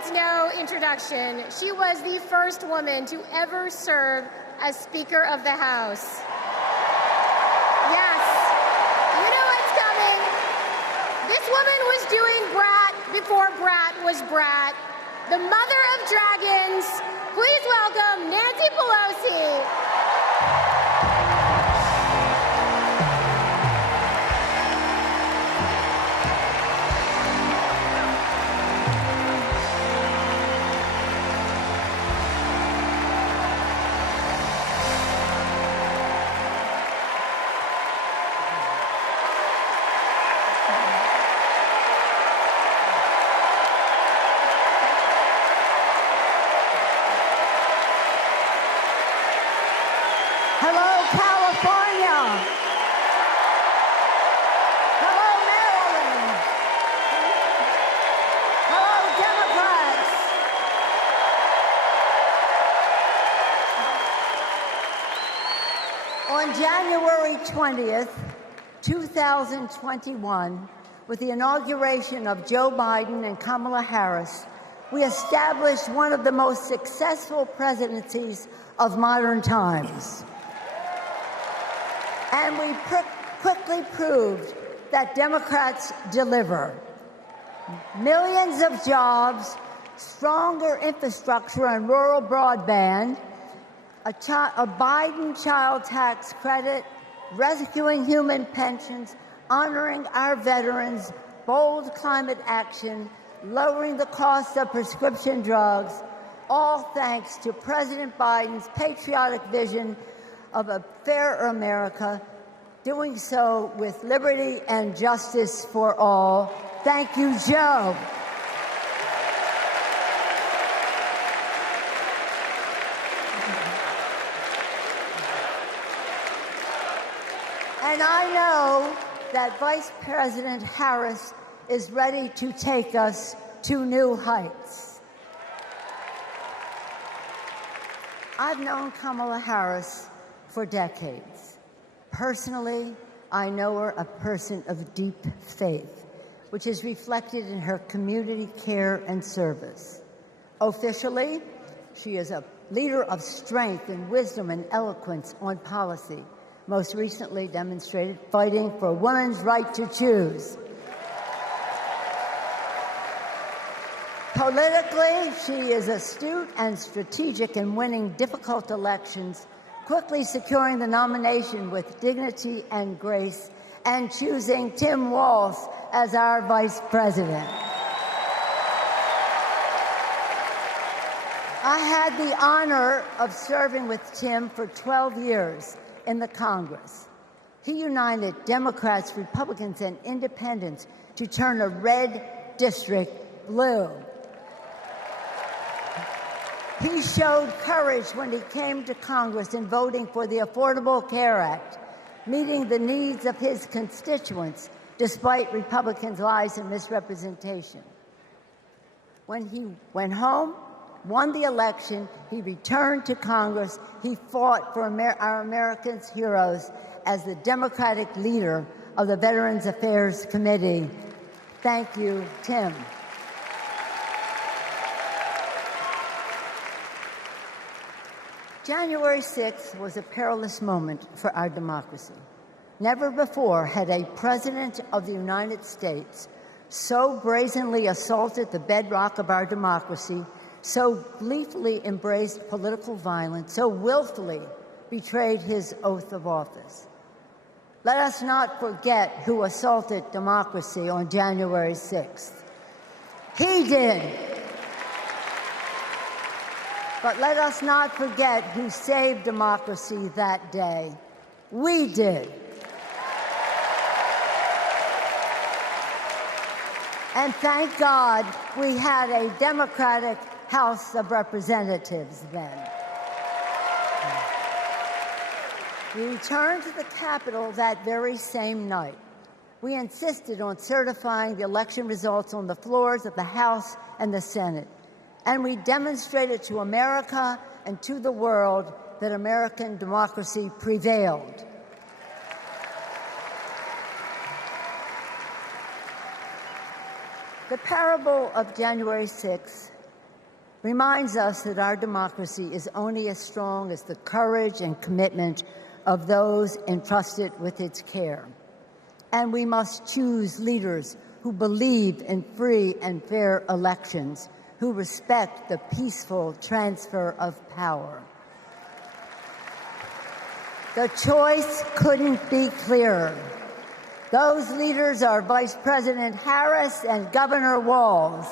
needs no introduction. She was the first woman to ever serve as Speaker of the House. Yes, you know what's coming. This woman was doing brat before brat was brat. The mother of dragons, please welcome Nancy Pelosi. Hello, California. Hello, Maryland. Hello, Democrats. On January 20th, 2021, with the inauguration of Joe Biden and Kamala Harris, we established one of the most successful presidencies of modern times. And we quickly proved that Democrats deliver. Millions of jobs, stronger infrastructure and rural broadband, a Biden child tax credit, rescuing human pensions, honoring our veterans, bold climate action, lowering the cost of prescription drugs, all thanks to President Biden's patriotic vision of a fairer America, doing so with liberty and justice for all. Thank you, Joe. And I know that Vice President Harris is ready to take us to new heights. I've known Kamala Harris for decades. Personally, I know her a person of deep faith, which is reflected in her community care and service. Officially, she is a leader of strength and wisdom and eloquence on policy, most recently demonstrated fighting for women's right to choose. Politically, she is astute and strategic in winning difficult elections, quickly securing the nomination with dignity and grace, and choosing Tim Walz as our vice president. I had the honor of serving with Tim for 12 years in the Congress. He united Democrats, Republicans, and independents to turn a red district blue. He showed courage when he came to Congress in voting for the Affordable Care Act, meeting the needs of his constituents despite Republicans' lies and misrepresentation. When he went home, won the election, he returned to Congress. He fought for our Americans' heroes as the Democratic leader of the Veterans Affairs Committee. Thank you, Tim. January 6th was a perilous moment for our democracy. Never before had a president of the United States so brazenly assaulted the bedrock of our democracy, so gleefully embraced political violence, so willfully betrayed his oath of office. Let us not forget who assaulted democracy on January 6th. He did. But let us not forget who saved democracy that day. We did. And thank God we had a Democratic House of Representatives then. We returned to the Capitol that very same night. We insisted on certifying the election results on the floors of the House and the Senate. And we demonstrated to America and to the world that American democracy prevailed. The parable of January 6th reminds us that our democracy is only as strong as the courage and commitment of those entrusted with its care. And we must choose leaders who believe in free and fair elections, who respect the peaceful transfer of power. The choice couldn't be clearer. Those leaders are Vice President Harris and Governor Walz.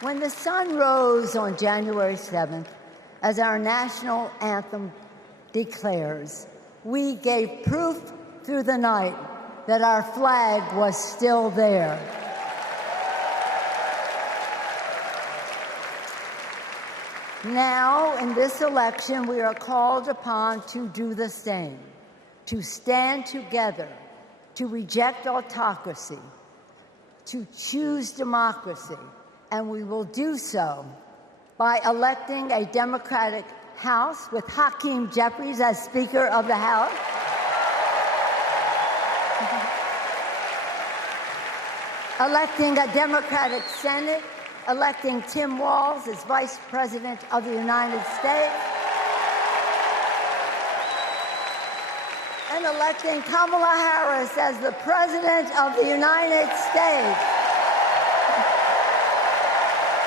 When the sun rose on January 7th, as our national anthem declares, we gave proof through the night that our flag was still there. Now, in this election, we are called upon to do the same, to stand together, to reject autocracy, to choose democracy, and we will do so by electing a Democratic House with Hakeem Jeffries as Speaker of the House, electing a Democratic Senate, electing Tim Walz as Vice President of the United States, and electing Kamala Harris as the President of the United States.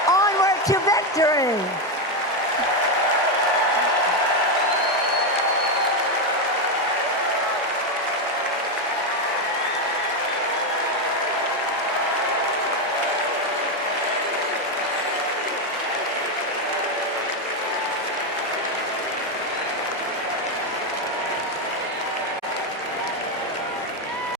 Onward to victory!